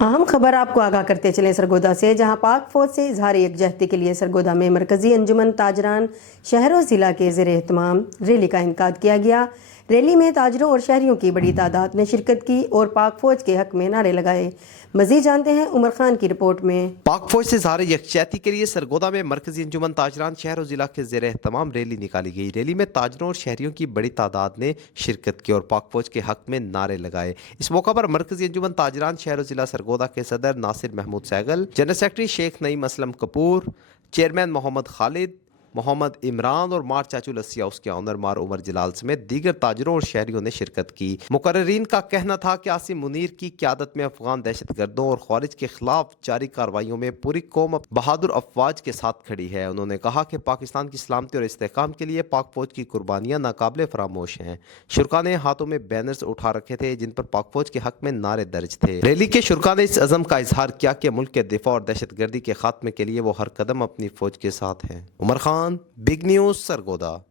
اہم خبر آپ کو آگاہ کرتے چلیں سرگودا سے، جہاں پاک فوج سے اظہار یکجہتی کے لیے سرگودا میں مرکزی انجمن تاجران شہر و ضلع کے زیر اہتمام ریلی کا انعقاد کیا گیا۔ ریلی میں تاجروں اور شہریوں کی بڑی تعداد نے شرکت کی اور پاک فوج کے حق میں نعرے لگائے۔ مزید جانتے ہیں عمر خان کی رپورٹ میں۔ پاک فوج سے اظہار یکجہتی کے لیے سرگودا میں مرکزی انجمن تاجران شہر و ضلع کے زیر اہتمام ریلی نکالی گئی۔ ریلی میں تاجروں اور شہریوں کی بڑی تعداد نے شرکت کی اور پاک فوج کے حق میں نعرے لگائے۔ اس موقع پر مرکزی انجمن تاجران شہر و ضلع سرگودا کے صدر ناصر محمود سہگل، جنرل سیکرٹری شیخ نعیم اسلم کپور، چیئرمین محمد خالد، محمد عمران اور مار چاچو لسی ہاؤس کے آنر مار عمر جلال سمیت دیگر تاجروں اور شہریوں نے شرکت کی۔ مقررین کا کہنا تھا کہ عاصم منیر کی قیادت میں افغان دہشت گردوں اور خوارج کے خلاف جاری کارروائیوں میں پوری قوم بہادر افواج کے ساتھ کھڑی ہے۔ انہوں نے کہا کہ پاکستان کی سلامتی اور استحکام کے لیے پاک فوج کی قربانیاں ناقابل فراموش ہیں۔ شرکا نے ہاتھوں میں بینرز اٹھا رکھے تھے جن پر پاک فوج کے حق میں نعرے درج تھے۔ ریلی کے شرکا نے اس عزم کا اظہار کیا کہ ملک کے دفاع اور دہشت گردی کے خاتمے کے لیے وہ ہر قدم اپنی فوج کے ساتھ ہیں۔ عمر خان، بگ نیوز، سرگودا۔